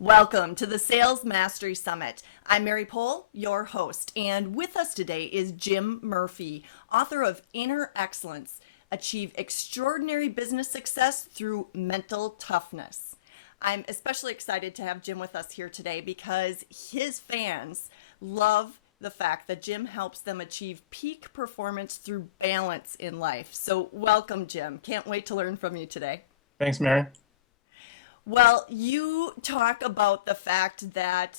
Welcome to the Sales Mastery Summit. I'm Mary Pohl, your host, and with us today is Jim Murphy, author of Inner Excellence: Achieve Extraordinary Business Success Through Mental Toughness. I'm especially excited to have Jim with us here today because his fans love the fact that Jim helps them achieve peak performance through balance in life. So welcome, Jim. Can't wait to learn from you today. Thanks, Mary. Well, you talk about the fact that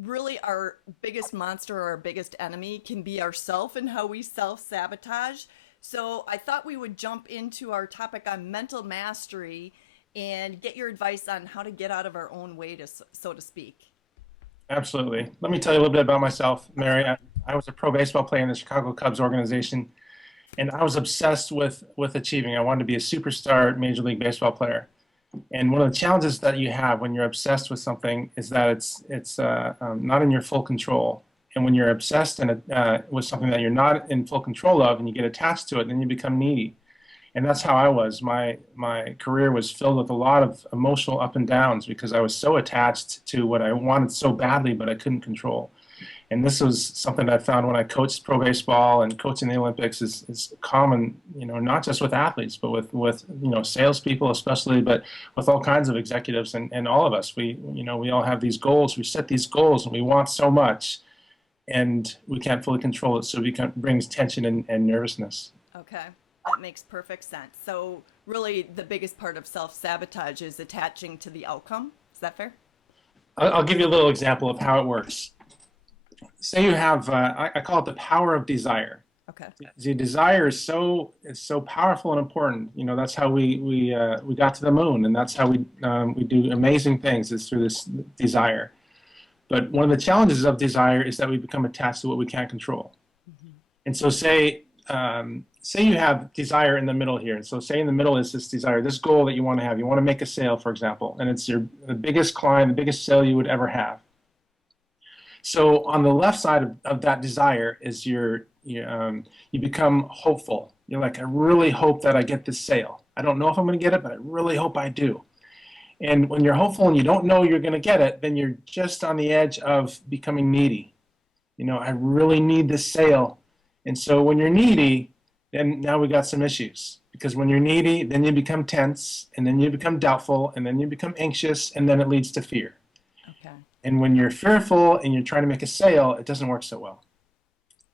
really our biggest monster or our biggest enemy can be ourself and how we self-sabotage. So I thought we would jump into our topic on mental mastery and get your advice on how to get out of our own way, so to speak. Absolutely. Let me tell you a little bit about myself, Mary. I was a pro baseball player in the Chicago Cubs organization, and I was obsessed with achieving. I wanted to be a superstar Major League Baseball player. And one of the challenges that you have when you're obsessed with something is that it's not in your full control. And when you're obsessed with something that you're not in full control of, and you get attached to it, then you become needy. And that's how I was. My career was filled with a lot of emotional up and downs because I was so attached to what I wanted so badly, but I couldn't control. And this was something I found when I coached pro baseball and coaching the Olympics is common, not just with athletes, but with salespeople especially, but with all kinds of executives and all of us. We all have these goals. We set these goals and we want so much, and we can't fully control it. So it brings tension and nervousness. Okay, that makes perfect sense. So really the biggest part of self-sabotage is attaching to the outcome. Is that fair? I'll give you a little example of how it works. Say you have, I call it the power of desire. Okay. The desire is so powerful and important. That's how we got to the moon, and that's how we do amazing things is through this desire. But one of the challenges of desire is that we become attached to what we can't control. Mm-hmm. And so say you have desire in the middle here. And so say in the middle is this desire, this goal that you want to have. You want to make a sale, for example, and it's the biggest client, the biggest sale you would ever have. So on the left side of that desire is you become hopeful. You're like, I really hope that I get this sale. I don't know if I'm going to get it, but I really hope I do. And when you're hopeful and you don't know you're going to get it, then you're just on the edge of becoming needy. I really need this sale. And so when you're needy, then now we got some issues. Because when you're needy, then you become tense, and then you become doubtful, and then you become anxious, and then it leads to fear. Okay. And when you're fearful and you're trying to make a sale, it doesn't work so well.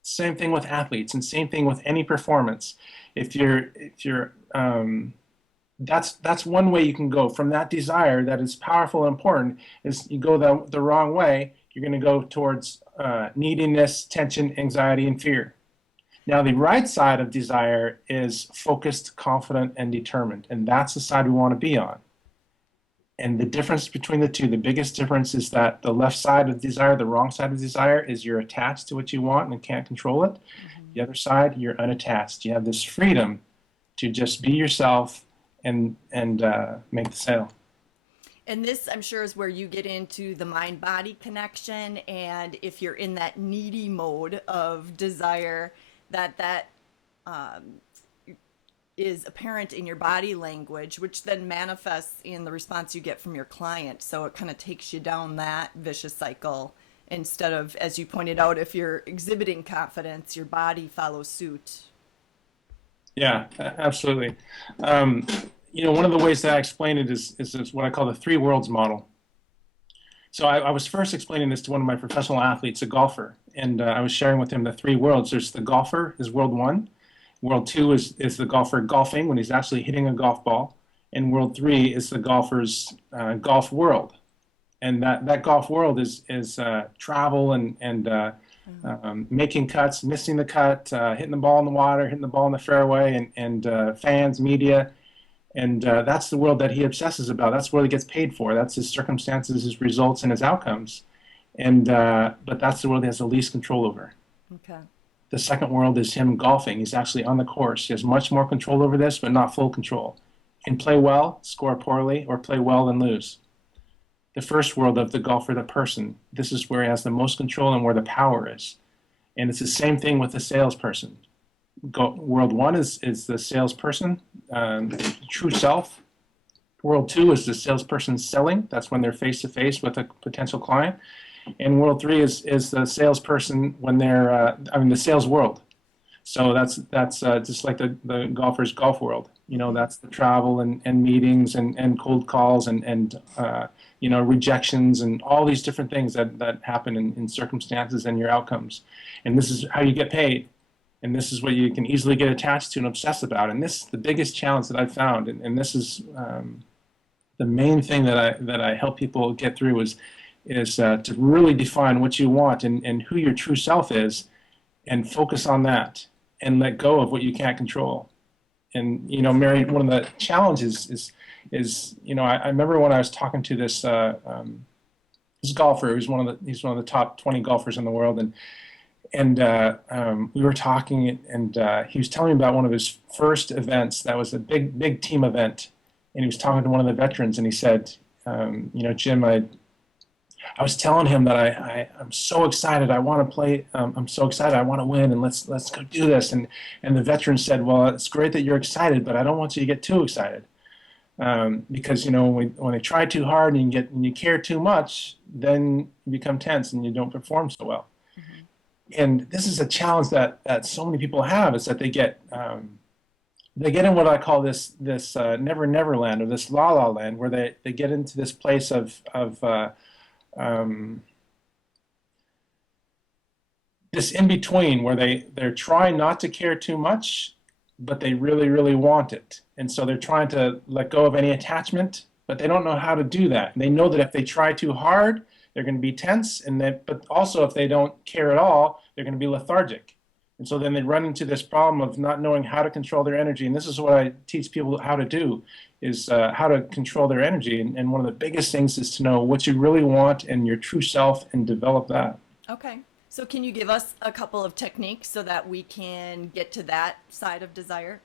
Same thing with athletes, and same thing with any performance. That's one way you can go from that desire that is powerful and important. Is you go the wrong way, you're going to go towards neediness, tension, anxiety, and fear. Now, the right side of desire is focused, confident, and determined, and that's the side we want to be on. And the difference between the two, the biggest difference is that the left side of desire, the wrong side of desire, is you're attached to what you want and can't control it. Mm-hmm. The other side, you're unattached. You have this freedom to just be yourself and make the sale. And this, I'm sure, is where you get into the mind-body connection. And if you're in that needy mode of desire, that is apparent in your body language, which then manifests in the response you get from your client. So it kind of takes you down that vicious cycle instead of, as you pointed out, if you're exhibiting confidence, your body follows suit. Yeah, absolutely. One of the ways that I explain it is what I call the three worlds model. So I was first explaining this to one of my professional athletes, a golfer, and I was sharing with him the three worlds. There's the golfer is world one. World two is the golfer golfing when he's actually hitting a golf ball. And world three is the golfer's golf world. And that golf world is travel and making cuts, missing the cut, hitting the ball in the water, hitting the ball in the fairway, and fans, media. And that's the world that he obsesses about. That's what he gets paid for. That's his circumstances, his results, and his outcomes. But that's the world he has the least control over. Okay. The second world is him golfing. He's actually on the course. He has much more control over this, but not full control. He can play well, score poorly, or play well and lose. The first world of the golfer, the person, this is where he has the most control and where the power is. And it's the same thing with the salesperson. World one is the salesperson, true self. World two is the salesperson selling. That's when they're face to face with a potential client. And world three is the salesperson when they're, the sales world. So that's just like the golfer's golf world. That's the travel and meetings and cold calls and rejections and all these different things that happen in circumstances and your outcomes. And this is how you get paid. And this is what you can easily get attached to and obsess about. And this is the biggest challenge that I've found. And this is the main thing that I help people get through is to really define what you want and who your true self is, and focus on that and let go of what you can't control. And Mary, one of the challenges is I remember when I was talking to this golfer who's one of the top 20 golfers in the world, and we were talking, and he was telling me about one of his first events that was a big team event, and he was talking to one of the veterans, and he said, Jim, I was telling him that I'm so excited, I want to play, I'm so excited, I want to win, and let's go do this. And the veteran said, well, it's great that you're excited, but I don't want you to get too excited, because when they try too hard and you care too much, then you become tense and you don't perform so well. And this is a challenge that so many people have, is that they get in what I call this never land, or this la la land, where they get into this place of this in between, where they're trying not to care too much, but they really want it. And so they're trying to let go of any attachment, but they don't know how to do that. And they know that if they try too hard, they're going to be tense, but also if they don't care at all, they're going to be lethargic. And so then they run into this problem of not knowing how to control their energy. And this is what I teach people how to do, is how to control their energy. And one of the biggest things is to know what you really want and your true self, and develop that. Okay. So can you give us a couple of techniques so that we can get to that side of desire?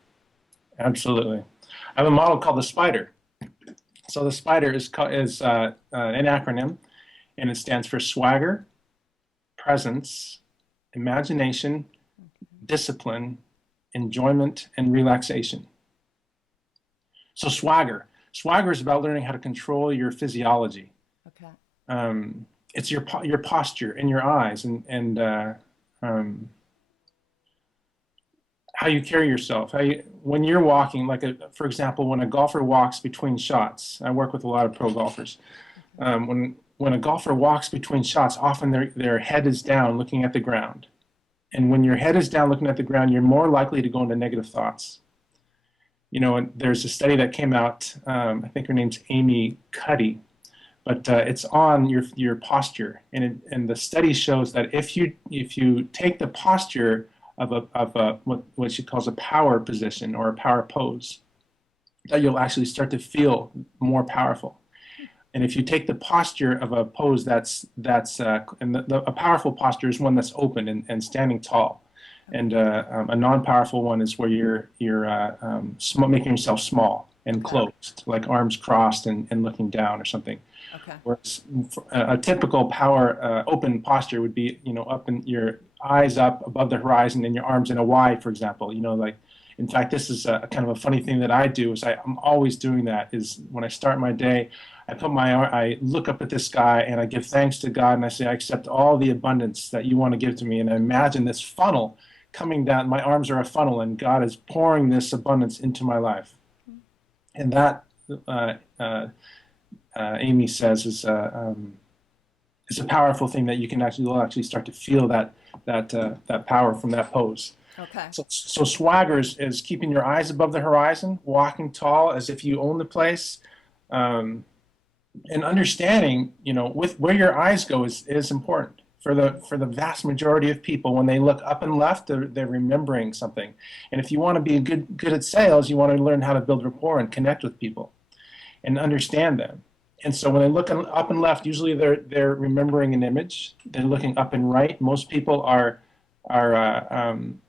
Absolutely. I have a model called the SPIDER. So the SPIDER is an acronym, and it stands for swagger, presence, imagination, discipline, enjoyment, and relaxation. So swagger is about learning how to control your physiology. Okay. It's your posture and your eyes, and how you carry yourself. When you're walking, for example, when a golfer walks between shots. I work with a lot of pro golfers. When a golfer walks between shots, often their head is down, looking at the ground. And when your head is down looking at the ground, you're more likely to go into negative thoughts. And there's a study that came out, I think her name's Amy Cuddy, but it's on your posture. And the study shows that if you take the posture of what she calls a power position or a power pose, that you'll actually start to feel more powerful. And if you take the posture of a pose a powerful posture is one that's open and standing tall, and a non-powerful one is where you're making yourself small and closed, like arms crossed and looking down or something. Okay. Whereas a typical power open posture would be up in your eyes up above the horizon and your arms in a Y, for example. In fact, this is a kind of a funny thing that I do, is I'm always doing that. Is when I start my day, I look up at the sky and I give thanks to God, and I say, I accept all the abundance that you want to give to me. And I imagine this funnel coming down. My arms are a funnel, and God is pouring this abundance into my life. And that, Amy says, is a powerful thing that you'll actually start to feel that power from that pose. Okay. So swagger is keeping your eyes above the horizon, walking tall as if you own the place, and understanding, with where your eyes go is important. For the vast majority of people, when they look up and left, they're remembering something. And if you want to be good at sales, you want to learn how to build rapport and connect with people and understand them. And so when they look up and left, usually they're remembering an image. They're looking up and right. Most people are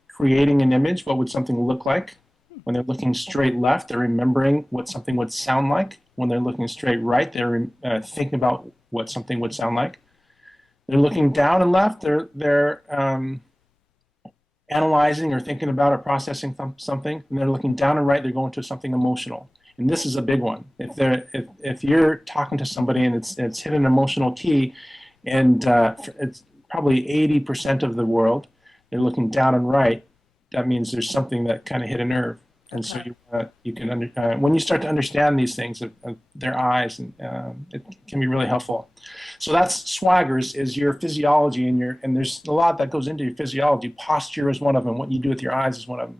creating an image. What would something look like? When they're looking straight left, they're remembering what something would sound like. When they're looking straight right, they're thinking about what something would sound like. They're looking down and left. They're analyzing or thinking about or processing something, and they're looking down and right, they're going to something emotional. And this is a big one. If you're talking to somebody and it's hit an emotional key, and it's probably 80% of the world, they're looking down and right, that means there's something that kind of hit a nerve. And so you can when you start to understand these things of their eyes, and it can be really helpful. So that's swaggers, is your physiology, and there's a lot that goes into your physiology. Posture is one of them. What you do with your eyes is one of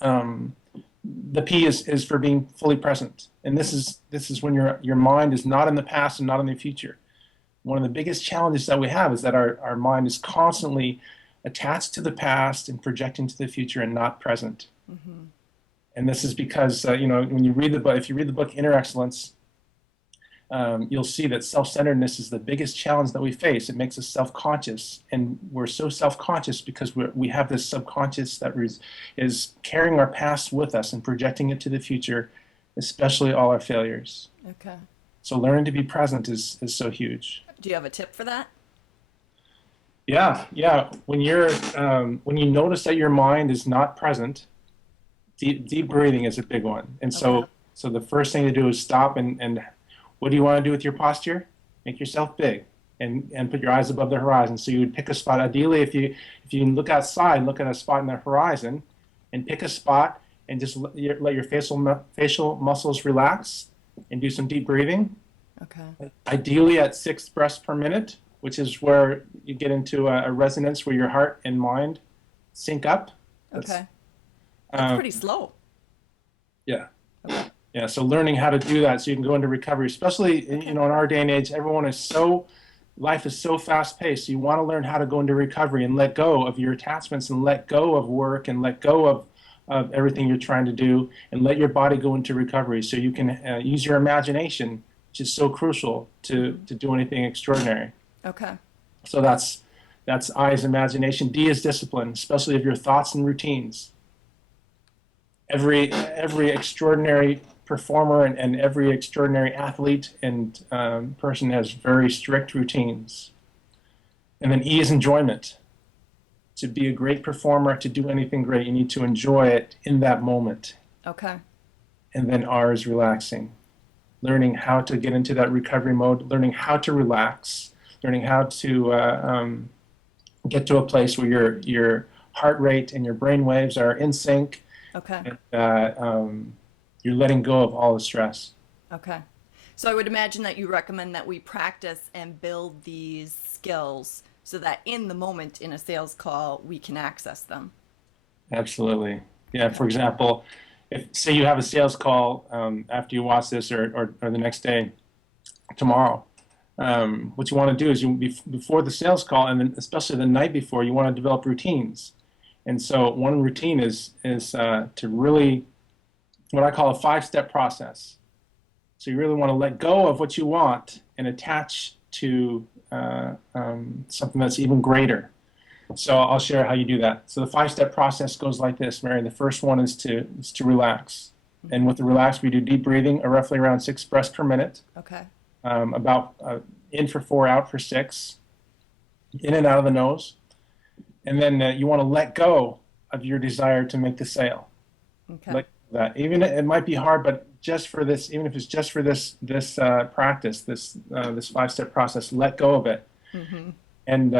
them. The P is for being fully present, and this is when your mind is not in the past and not in the future. One of the biggest challenges that we have is that our mind is constantly attached to the past and projecting to the future and not present. Mm-hmm. And this is because, when you read the book, if you read the book Inner Excellence, you'll see that self-centeredness is the biggest challenge that we face. It makes us self-conscious, and we're so self-conscious because we have this subconscious that is carrying our past with us and projecting it to the future, especially all our failures. Okay. So learning to be present is so huge. Do you have a tip for that? Yeah. When you notice that your mind is not present, deep breathing is a big one. And so the first thing to do is stop and what do you want to do with your posture? Make yourself big and put your eyes above the horizon. So you would pick a spot. Ideally, if you can look outside, look at a spot in the horizon and pick a spot and just let your facial muscles relax and do some deep breathing. Okay. Ideally at 6 breaths per minute, which is where you get into a resonance where your heart and mind sync up. That's pretty slow. Yeah. Okay. Yeah. So learning how to do that so you can go into recovery, especially in our day and age, life is so fast paced. So you want to learn how to go into recovery and let go of your attachments and let go of work and let go of everything you're trying to do and let your body go into recovery so you can use your imagination, which is so crucial to do anything extraordinary. Okay. So that's I is imagination. D is discipline, especially of your thoughts and routines. Every extraordinary performer and every extraordinary athlete and person has very strict routines. And then E is enjoyment. To be a great performer, to do anything great, you need to enjoy it in that moment. Okay. And then R is relaxing. Learning how to get into that recovery mode, learning how to relax, learning how to get to a place where your heart rate and your brain waves are in sync. Okay. And you're letting go of all the stress. Okay. So I would imagine that you recommend that we practice and build these skills so that in the moment in a sales call, we can access them. Absolutely. Yeah. For example, say you have a sales call after you watch this or the next day, tomorrow, what you want to do is before the sales call, and then especially the night before, you want to develop routines. And so one routine is to really, what I call a 5-step process. So you really want to let go of what you want and attach to something that's even greater. So I'll share how you do that. So the 5-step process goes like this, Mary. The first one is to relax. And with the relax, we do deep breathing, roughly around 6 breaths per minute. Okay. About in for 4, out for 6. In and out of the nose. And then you want to let go of your desire to make the sale. Okay. Let that. Even it might be hard, but just for this, even if it's just for this practice, this 5-step process, let go of it. Mm-hmm. And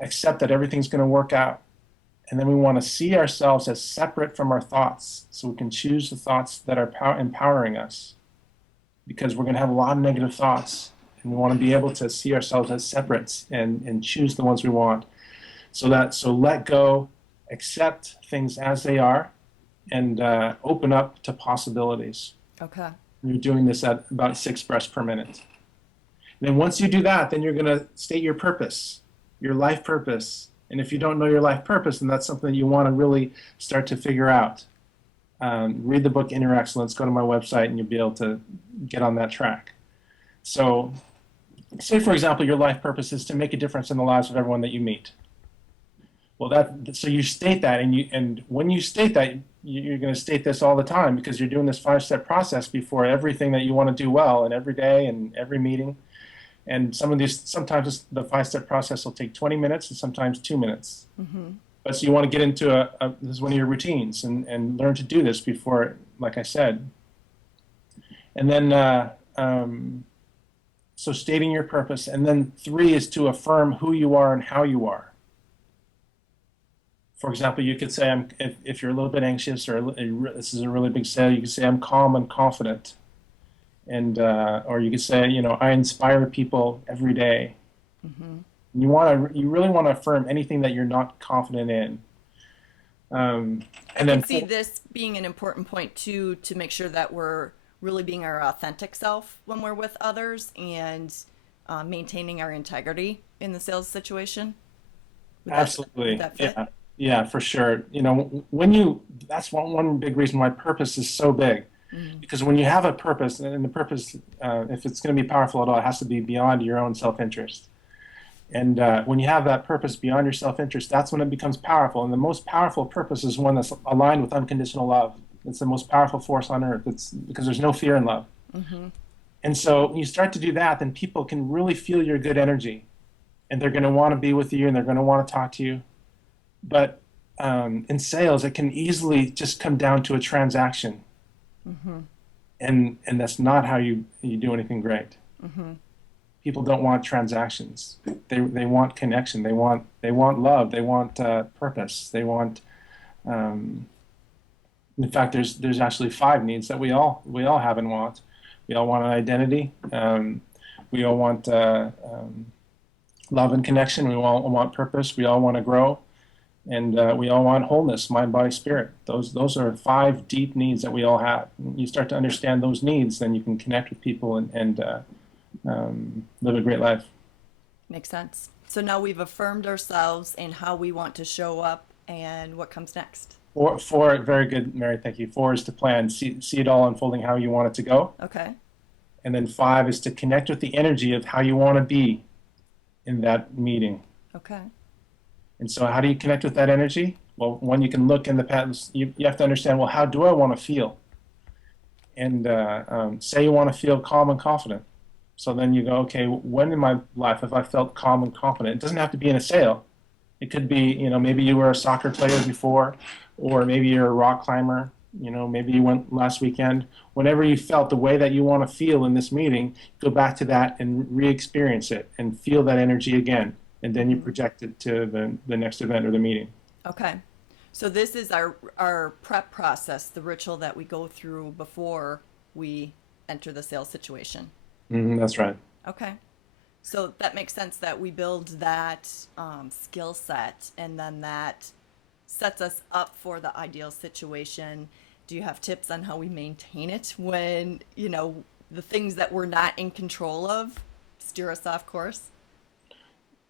accept that everything's going to work out. And then we want to see ourselves as separate from our thoughts so we can choose the thoughts that are empowering us, because we're going to have a lot of negative thoughts, and we want to be able to see ourselves as separate and choose the ones we want. So let go, accept things as they are, and open up to possibilities. Okay. You're doing this at about 6 breaths per minute. And then once you do that, then you're going to state your purpose, your life purpose. And if you don't know your life purpose, then that's something that you want to really start to figure out. Read the book Inner Excellence, go to my website, and you'll be able to get on that track. So say, for example, your life purpose is to make a difference in the lives of everyone that you meet. Well, so you state that, and when you state that, you're going to state this all the time because you're doing this 5-step process before everything that you want to do well, and every day and every meeting. And sometimes the 5-step process will take 20 minutes and sometimes 2 minutes. Mm-hmm. But so you want to get into this is one of your routines and learn to do this before, like I said. And then, so stating your purpose. And then 3 is to affirm who you are and how you are. For example, you could say, if you're a little bit anxious or this is a really big sale, you could say, I'm calm and confident. And, or you could say, I inspire people every day. Mm-hmm. You really want to affirm anything that you're not confident in. And I then can see this being an important point too, to make sure that we're really being our authentic self when we're with others and maintaining our integrity in the sales situation. Would absolutely, that fit? yeah, yeah, for sure. That's one big reason why purpose is so big, Mm-hmm. because when you have a purpose, and the purpose, if it's going to be powerful at all, it has to be beyond your own self-interest. And when you have that purpose beyond your self-interest, that's when it becomes powerful. And the most powerful purpose is one that's aligned with unconditional love. It's the most powerful force on earth. It's because there's no fear in love. Mm-hmm. And so when you start to do that, then people can really feel your good energy, and they're going to want to be with you, and they're going to want to talk to you. But in sales, it can easily just come down to a transaction, Mm-hmm. and that's not how you do anything great. Mm-hmm. People don't want transactions. They want connection. They want love. They want purpose. They want. In fact, there's actually 5 needs that we all have and want. We all want an identity. We all want love and connection. We all want purpose. We all want to grow, and we all want wholeness, mind, body, spirit. Those are 5 deep needs that we all have. When you start to understand those needs, then you can connect with people and live a great life. Makes sense. So now we've affirmed ourselves and how we want to show up, and what comes next? 4, very good, Mary. Thank you. 4 is to plan, see it all unfolding how you want it to go, Okay. and then 5 is to connect with the energy of how you want to be in that meeting. Okay. And so, how do you connect with that energy? Well, one, you can look in the past. You have to understand. Well, how do I want to feel? And say you want to feel calm and confident. So then you go, okay, when in my life have I felt calm and confident? It doesn't have to be in a sale. It could be, maybe you were a soccer player before, or maybe you're a rock climber. Maybe you went last weekend. Whenever you felt the way that you want to feel in this meeting, go back to that and re-experience it and feel that energy again. And then you project it to the next event or the meeting. Okay. So this is our prep process, the ritual that we go through before we enter the sales situation. That's right. Okay. So that makes sense that we build that skill set, and then that sets us up for the ideal situation. Do you have tips on how we maintain it when, the things that we're not in control of steer us off course?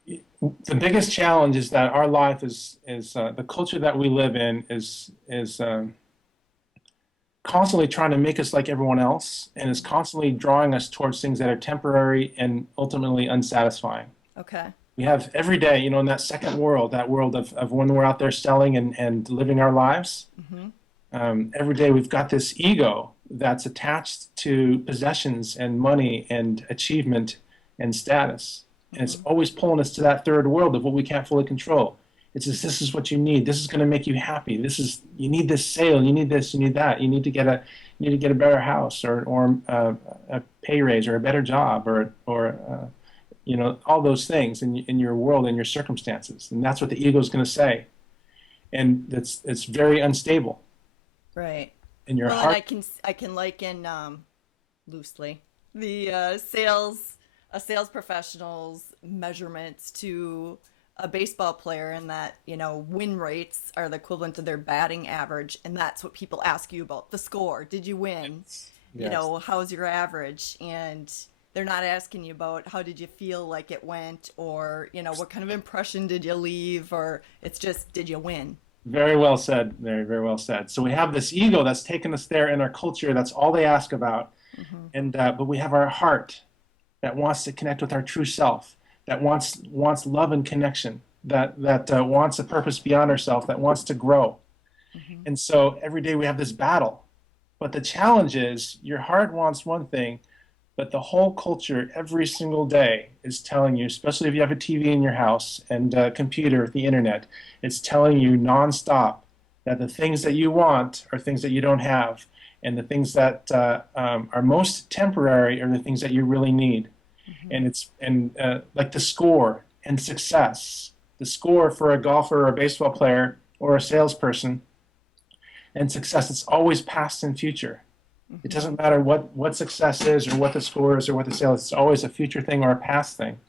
The biggest challenge is that our life is the culture that we live in is constantly trying to make us like everyone else, and is constantly drawing us towards things that are temporary and ultimately unsatisfying. Okay. We have every day, in that second world, that world of when we're out there selling and living our lives. Every day we've got this ego that's attached to possessions and money and achievement and status. And it's always pulling us to that third world of what we can't fully control. It's just, this is what you need. This is going to make you happy. You need this sale. You need this. You need that. You need to get a better house or a pay raise or a better job or all those things in your world and your circumstances. And that's what the ego is going to say. And it's very unstable. Right. In your Well, heart. and I can liken loosely the sales professional's measurements to a baseball player, in that win rates are the equivalent to their batting average, and that's what people ask you about: the score. Did you win? Yes. How's your average? And they're not asking you about how did you feel like it went, or what kind of impression did you leave, or it's just, did you win? Very well said, Mary. Very well said. So we have this ego that's taken us there in our culture. That's all they ask about. And but we have our heart that wants to connect with our true self, that wants love and connection, that wants a purpose beyond ourselves, that wants to grow. And so every day we have this battle. But the challenge is your heart wants one thing, But the whole culture every single day is telling you, especially if you have a TV in your house and a computer with the internet, it's telling you nonstop that the things that you want are things that you don't have, and the things that are most temporary are the things that you really need. And it's like the score and success. The score for a golfer or a baseball player or a salesperson and success, it's always past and future. It doesn't matter what success is or what the score is or what the sales. It's always a future thing or a past thing.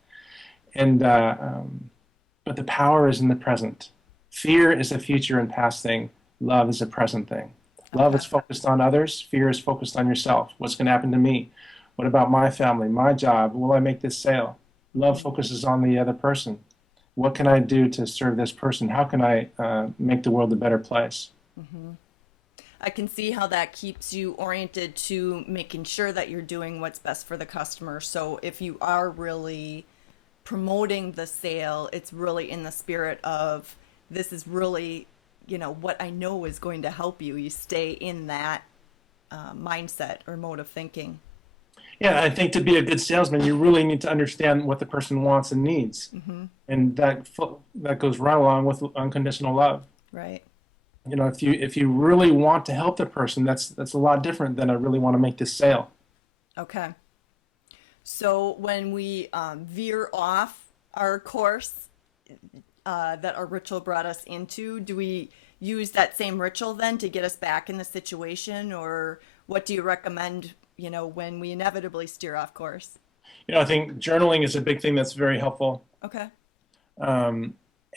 And but the power is in the present. Fear is a future and past thing. Love is a present thing. Love is focused on others. Fear is focused on yourself. What's going to happen to me? What about my family, my job? Will I make this sale? Love focuses on the other person. What can I do to serve this person? How can I make the world a better place? I can see how that keeps you oriented to making sure that you're doing what's best for the customer. So if you are really promoting the sale, it's really in the spirit of this is really, what I know is going to help you. You stay in that mindset or mode of thinking. Yeah, I think to be a good salesman, you really need to understand what the person wants and needs, and that goes right along with unconditional love. Right. If you really want to help the person, that's a lot different than I really want to make this sale. Okay. So when we veer off our course that our ritual brought us into, do we use that same ritual then to get us back in the situation, or what do you recommend, when we inevitably steer off course? I think journaling is a big thing that's very helpful. Okay.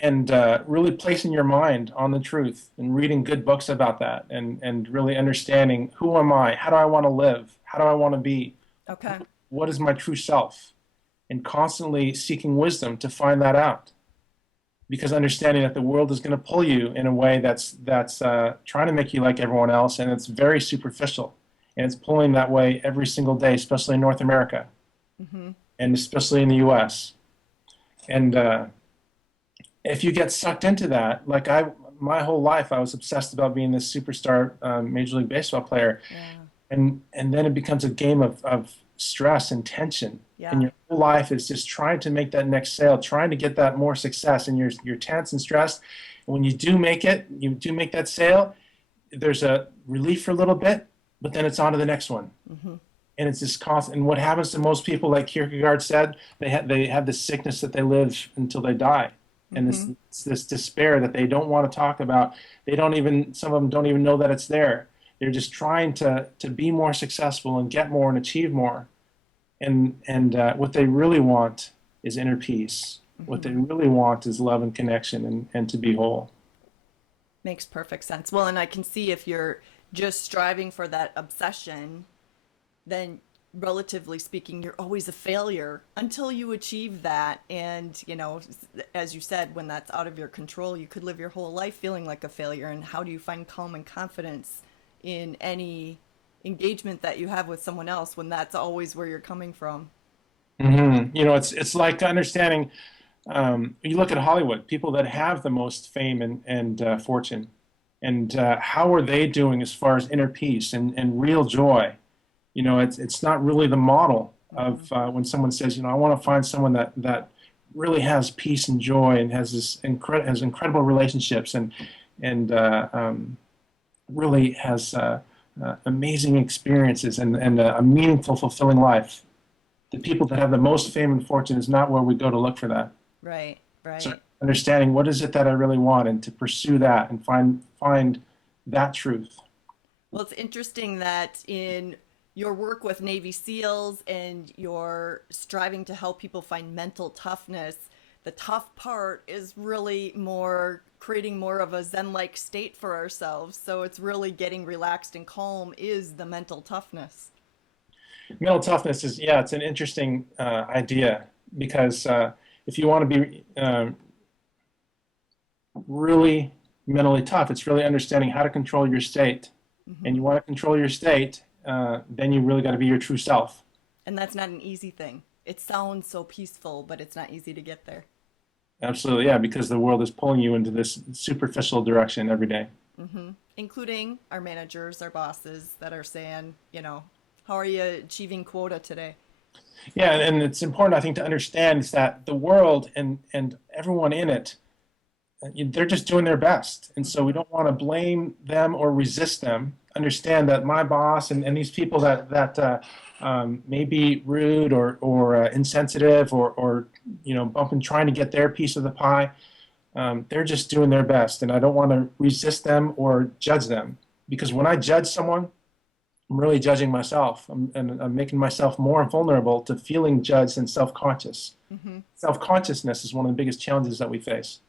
And really placing your mind on the truth and reading good books about that, and really understanding, who am I? How do I want to live? How do I want to be? Okay. What is my true self? And constantly seeking wisdom to find that out. Because understanding that the world is going to pull you in a way that's trying to make you like everyone else, and it's very superficial. And it's pulling that way every single day, especially in North America, and especially in the U.S. And if you get sucked into that, like my whole life, I was obsessed about being this superstar Major League Baseball player, Yeah. and then it becomes a game of stress and tension, and Yeah. your whole life is just trying to make that next sale, trying to get that more success, and you're tense and stressed. And when you do make that sale, there's a relief for a little bit, but then it's on to the next one. And it's this constant. And what happens to most people, like Kierkegaard said, they have this sickness that they live until they die, and this despair that they don't want to talk about. Some of them don't even know that it's there. They're just trying to be more successful and get more and achieve more. And what they really want is inner peace. What they really want is love and connection, and to be whole. Makes perfect sense. Well, and I can see if you're just striving for that obsession, then relatively speaking, you're always a failure until you achieve that. And, as you said, when that's out of your control, you could live your whole life feeling like a failure. And how do you find calm and confidence in any engagement that you have with someone else when that's always where you're coming from? It's like understanding. You look at Hollywood, people that have the most fame and fortune, and how are they doing as far as inner peace and real joy? It's not really the model of when someone says, I want to find someone that really has peace and joy and has incredible relationships, and really has amazing experiences and a meaningful, fulfilling life. The people that have the most fame and fortune is not where we go to look for that. Right, So right. understanding what is it that I really want, and to pursue that and find that truth. Well, it's interesting that in your work with Navy SEALs and your striving to help people find mental toughness, the tough part is really more creating more of a Zen-like state for ourselves. So it's really getting relaxed and calm is the mental toughness. Mental toughness is, yeah, it's an interesting idea, because if you want to be really mentally tough, it's really understanding how to control your state. And you want to control your state, then you really got to be your true self. And that's not an easy thing. It sounds so peaceful, but it's not easy to get there. Absolutely, yeah, because the world is pulling you into this superficial direction every day. Including our managers, our bosses that are saying, how are you achieving quota today? Yeah, and it's important, I think, to understand is that the world and everyone in it, they're just doing their best. And so we don't want to blame them or resist them. Understand that my boss and these people that may be rude or insensitive or bumping, trying to get their piece of the pie, they're just doing their best. And I don't want to resist them or judge them. Because when I judge someone, I'm really judging myself, and I'm making myself more vulnerable to feeling judged and self-conscious. Hmm. Self-consciousness is one of the biggest challenges that we face.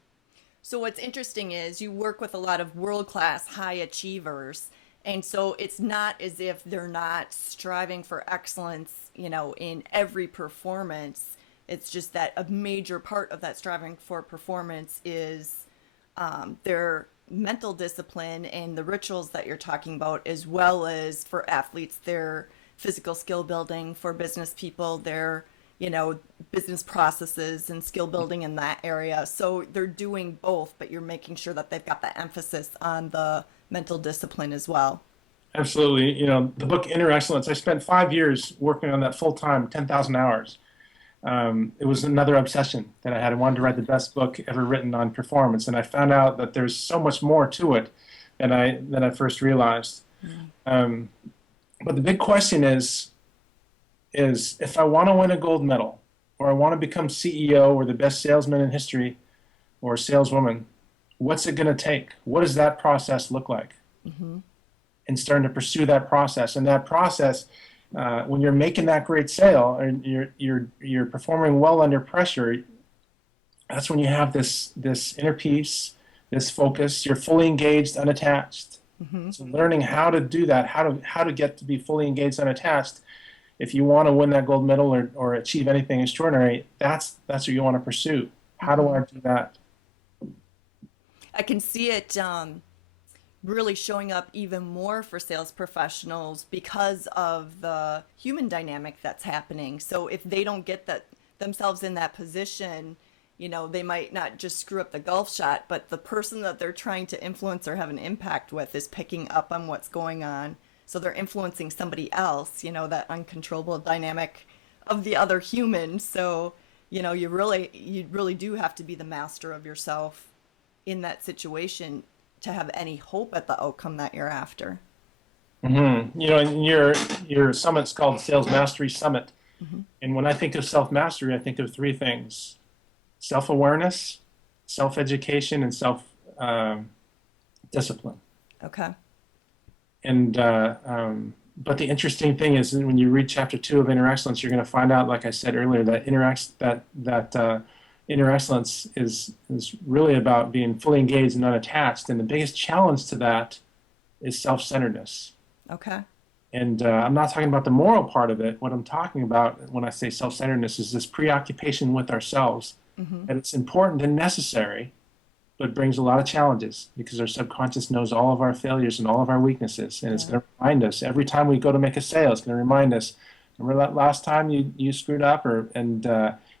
So what's interesting is you work with a lot of world-class high achievers, and so it's not as if they're not striving for excellence, in every performance. It's just that a major part of that striving for performance is their mental discipline and the rituals that you're talking about, as well as for athletes, their physical skill building, for business people, their business processes and skill building in that area. So they're doing both, but you're making sure that they've got the emphasis on the mental discipline as well. Absolutely. The book Inner Excellence, I spent 5 years working on that full time, 10,000 hours. It was another obsession that I had. I wanted to write the best book ever written on performance, and I found out that there's so much more to it than I first realized. Mm. Um, but the big question is if I want to win a gold medal, or I want to become CEO or the best salesman in history or saleswoman, what's it going to take? What does that process look like? Hmm. And starting to pursue that process. And that process, when you're making that great sale and you're performing well under pressure, that's when you have this inner peace, this focus. You're fully engaged, unattached. Hmm. So learning how to do that, how to get to be fully engaged, unattached. If you want to win that gold medal or achieve anything extraordinary, that's what you want to pursue. How do Hmm. I do that? I can see it really showing up even more for sales professionals because of the human dynamic that's happening. So if they don't get that themselves in that position, they might not just screw up the golf shot, but the person that they're trying to influence or have an impact with is picking up on what's going on. So they're influencing somebody else, that uncontrollable dynamic of the other human. So, you really do have to be the master of yourself in that situation to have any hope at the outcome that you're after. And your summit's called Sales Mastery Summit. Hmm. And when I think of self mastery, I think of three things: self awareness, self education, and self discipline. Okay. And but the interesting thing is that when you read chapter 2 of Inner Excellence, you're going to find out, like I said earlier, that inner excellence is really about being fully engaged and unattached. And the biggest challenge to that is self centeredness. Okay. And I'm not talking about the moral part of it. What I'm talking about when I say self centeredness is this preoccupation with ourselves. Hmm. And it's important and necessary, but brings a lot of challenges because our subconscious knows all of our failures and all of our weaknesses. And it's Yeah. going to remind us every time we go to make a sale, it's going to remind us, remember that last time you screwed up, you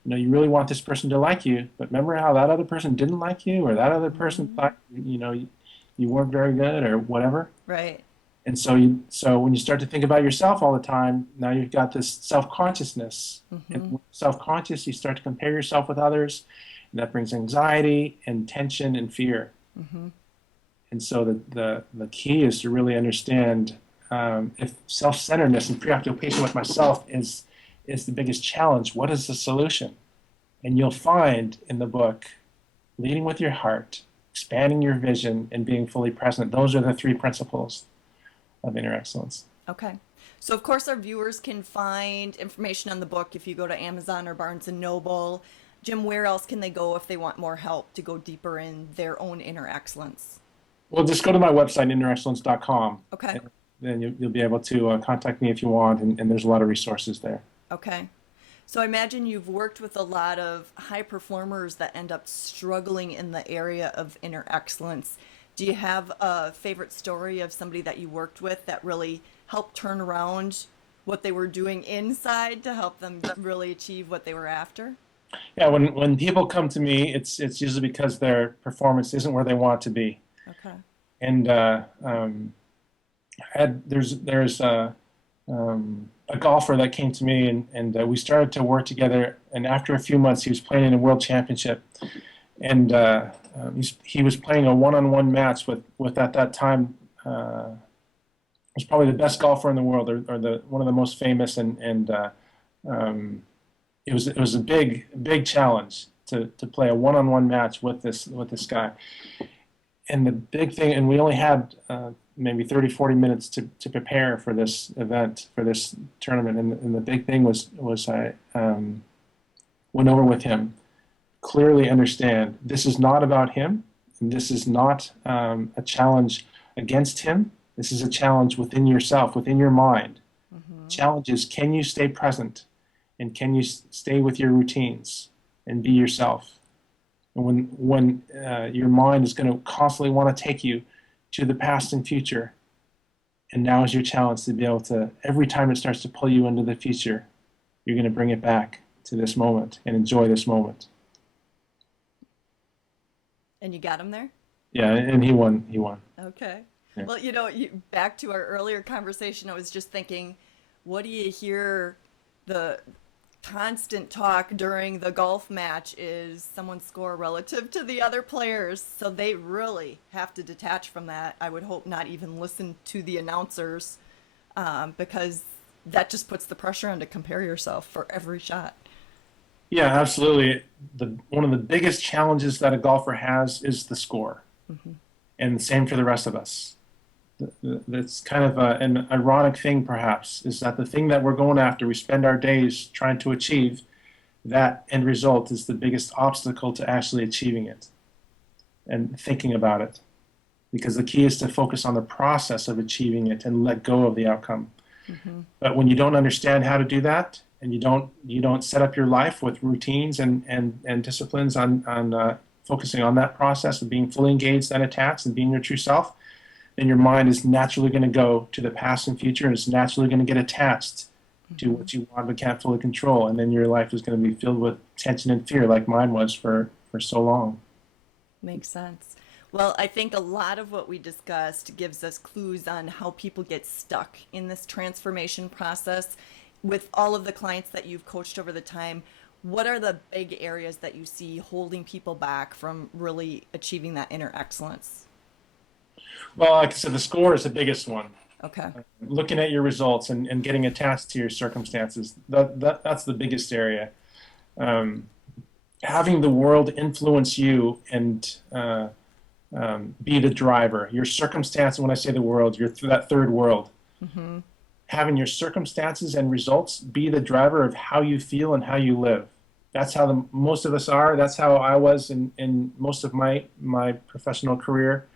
really want this person to like you, but remember how that other person didn't like you, or that other person Hmm. thought you weren't very good, or whatever. Right. And so when you start to think about yourself all the time, now you've got this self-consciousness. And Hmm. when you're self-conscious, you start to compare yourself with others, and that brings anxiety and tension and fear. Hmm. And so the key is to really understand, if self-centeredness and preoccupation with myself is the biggest challenge, what is the solution? And you'll find in the book, leading with your heart, expanding your vision, and being fully present. Those are the three principles of inner excellence. Okay. So of course our viewers can find information on the book if you go to Amazon or Barnes and Noble. Jim, where else can they go if they want more help to go deeper in their own inner excellence? Well, just go to my website, innerexcellence.com, Okay. and then you'll be able to contact me if you want, and there's a lot of resources there. Okay. So I imagine you've worked with a lot of high performers that end up struggling in the area of inner excellence. Do you have a favorite story of somebody that you worked with that really helped turn around what they were doing inside to help them really achieve what they were after? Yeah, when people come to me, it's usually because their performance isn't where they want to be. Okay. And there's a golfer that came to me, and we started to work together. And after a few months, he was playing in a world championship, and he was playing a one-on-one match with at that time was probably the best golfer in the world, or the one of the most famous, and um, it was a big challenge to play a one-on-one match with this guy. And the big thing, and we only had maybe 30, 40 minutes to prepare for this event, for this tournament. And the big thing was I went over with him, clearly understand this is not about him, and this is not a challenge against him. This is a challenge within yourself, within your mind. Challenge is, can you stay present, and can you stay with your routines and be yourself? And when your mind is going to constantly want to take you to the past and future, and now is your challenge to be able to, every time it starts to pull you into the future, you're going to bring it back to this moment and enjoy this moment. And you got him there? Yeah, and he won. He won. Okay. Yeah. Well, back to our earlier conversation, I was just thinking, what do you hear the constant talk during the golf match is someone's score relative to the other players. So they really have to detach from that. I would hope not even listen to the announcers because that just puts the pressure on to compare yourself for every shot. Yeah, absolutely. One of the biggest challenges that a golfer has is the score, and the same for the rest of us. That's kind of an ironic thing, perhaps, is that the thing that we're going after, we spend our days trying to achieve, that end result is the biggest obstacle to actually achieving it and thinking about it. Because the key is to focus on the process of achieving it and let go of the outcome. But when you don't understand how to do that, and you don't set up your life with routines and disciplines on focusing on that process of being fully engaged and attached and being your true self, then your mind is naturally going to go to the past and future, and it's naturally going to get attached to what you want but can't fully control. And then your life is going to be filled with tension and fear, like mine was for so long. Makes sense. Well, I think a lot of what we discussed gives us clues on how people get stuck in this transformation process. With all of the clients that you've coached over the time, what are the big areas that you see holding people back from really achieving that inner excellence? Well, like I said, the score is the biggest one. Okay. Looking at your results and getting attached to your circumstances, that's the biggest area. Having the world influence you and be the driver. Your circumstance, when I say the world, that third world. Having your circumstances and results be the driver of how you feel and how you live. That's how most of us are. That's how I was in most of my professional career.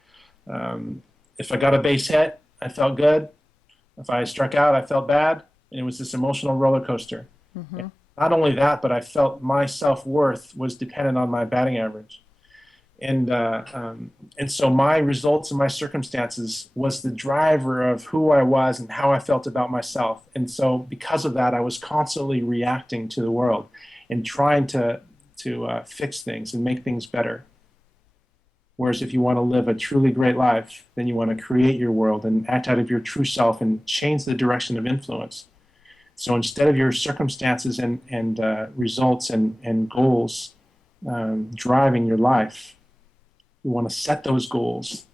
If I got a base hit, I felt good. If I struck out, I felt bad. And it was this emotional roller coaster. Not only that, but I felt my self-worth was dependent on my batting average. And so my results and my circumstances was the driver of who I was and how I felt about myself. And so because of that, I was constantly reacting to the world and trying to fix things and make things better. Whereas if you want to live a truly great life, then you want to create your world and act out of your true self and change the direction of influence. So instead of your circumstances and results and goals driving your life, you want to set those goals,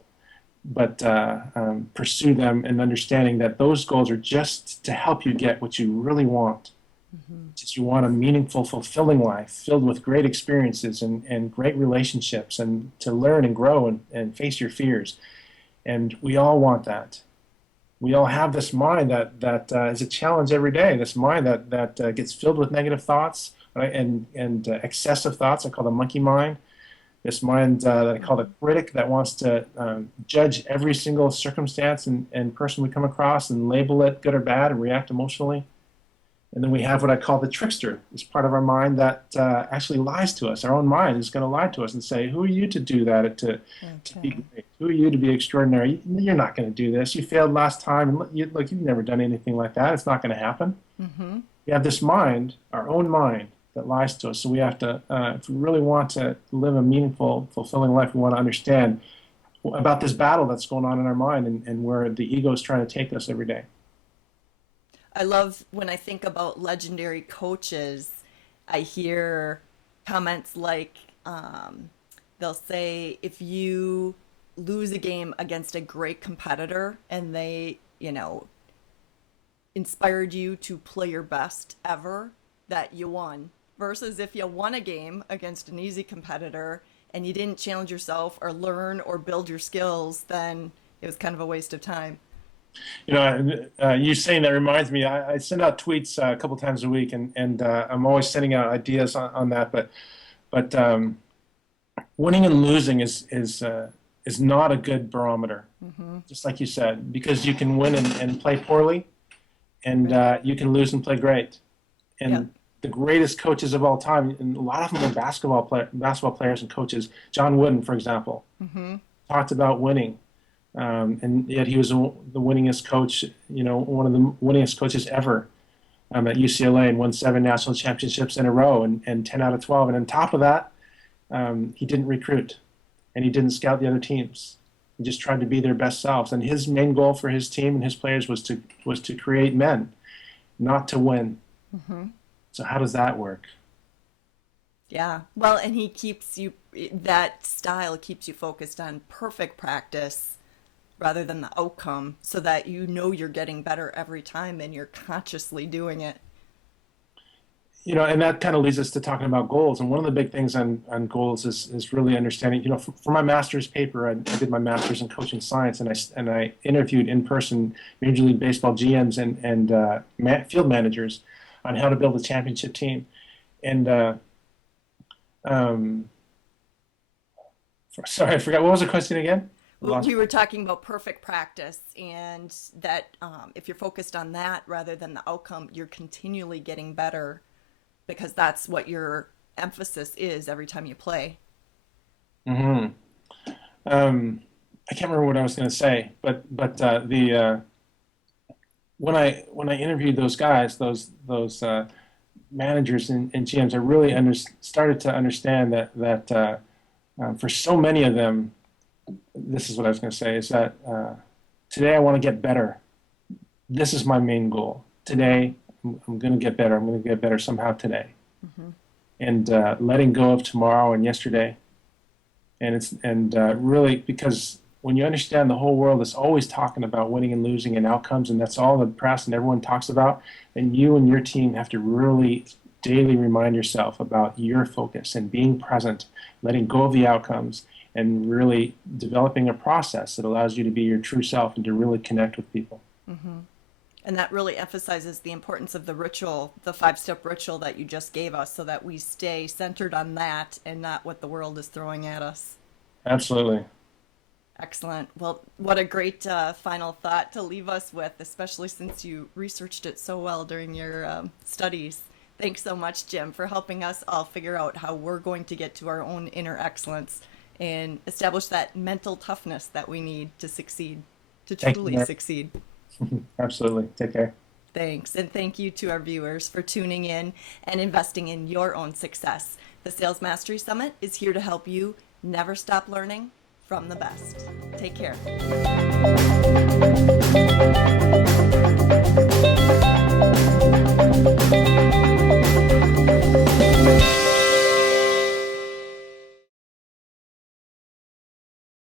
but pursue them and understanding that those goals are just to help you get what you really want. Just you want a meaningful, fulfilling life filled with great experiences and great relationships and to learn and grow and face your fears. And we all want that. We all have this mind that is a challenge every day, this mind that gets filled with negative thoughts, right? and excessive thoughts. I call the monkey mind. This mind that I call the critic that wants to judge every single circumstance and person we come across and label it good or bad and react emotionally. And then we have what I call the trickster, this part of our mind that actually lies to us. Our own mind is going to lie to us and say, who are you to do that, to be great? Who are you to be extraordinary? You're not going to do this. You failed last time. Look, you've never done anything like that. It's not going to happen. We have this mind, our own mind, that lies to us. So we have to, if we really want to live a meaningful, fulfilling life, we want to understand about this battle that's going on in our mind and where the ego is trying to take us every day. I love when I think about legendary coaches, I hear comments like they'll say if you lose a game against a great competitor and they, inspired you to play your best ever, that you won. Versus if you won a game against an easy competitor and you didn't challenge yourself or learn or build your skills, then it was kind of a waste of time. You saying that reminds me. I send out tweets a couple times a week, and I'm always sending out ideas on that. But winning and losing is not a good barometer, just like you said, because you can win and play poorly, and you can lose and play great. And Yeah. the greatest coaches of all time, and a lot of them are basketball players and coaches. John Wooden, for example, talked about winning. And yet he was the winningest coach, one of the winningest coaches ever at UCLA, and won 7 national championships in a row and 10 out of 12. And on top of that, he didn't recruit and he didn't scout the other teams. He just tried to be their best selves. And his main goal for his team and his players was to create men, not to win. So how does that work? Yeah. Well, and that style keeps you focused on perfect practice rather than the outcome so that you're getting better every time and you're consciously doing it. And that kind of leads us to talking about goals. And one of the big things on goals is really understanding, for my master's paper, I did my master's in coaching science, and I interviewed in person Major League Baseball GMs and field managers on how to build a championship team. And sorry, I forgot. What was the question again? We were talking about perfect practice and that if you're focused on that rather than the outcome, you're continually getting better because that's what your emphasis is every time you play. hmm I can't remember what I was going to say, but the when I interviewed those guys, those managers and GMs, I really started to understand that for so many of them, this is what I was going to say, is that today I want to get better. This is my main goal. Today, I'm going to get better. I'm going to get better somehow today. And letting go of tomorrow and yesterday. And really, because when you understand the whole world is always talking about winning and losing and outcomes, and that's all the press and everyone talks about, then you and your team have to really daily remind yourself about your focus and being present, letting go of the outcomes, and really developing a process that allows you to be your true self and to really connect with people. And that really emphasizes the importance of the ritual, the 5-step ritual that you just gave us, so that we stay centered on that and not what the world is throwing at us. Absolutely. Excellent. Well, what a great final thought to leave us with, especially since you researched it so well during your studies. Thanks so much, Jim, for helping us all figure out how we're going to get to our own inner excellence and establish that mental toughness that we need to succeed, to Thank you, truly Mary. succeed. Absolutely. Take care. Thanks. And thank you to our viewers for tuning in and investing in your own success. The Sales Mastery Summit is here to help you never stop learning from the best. Take care.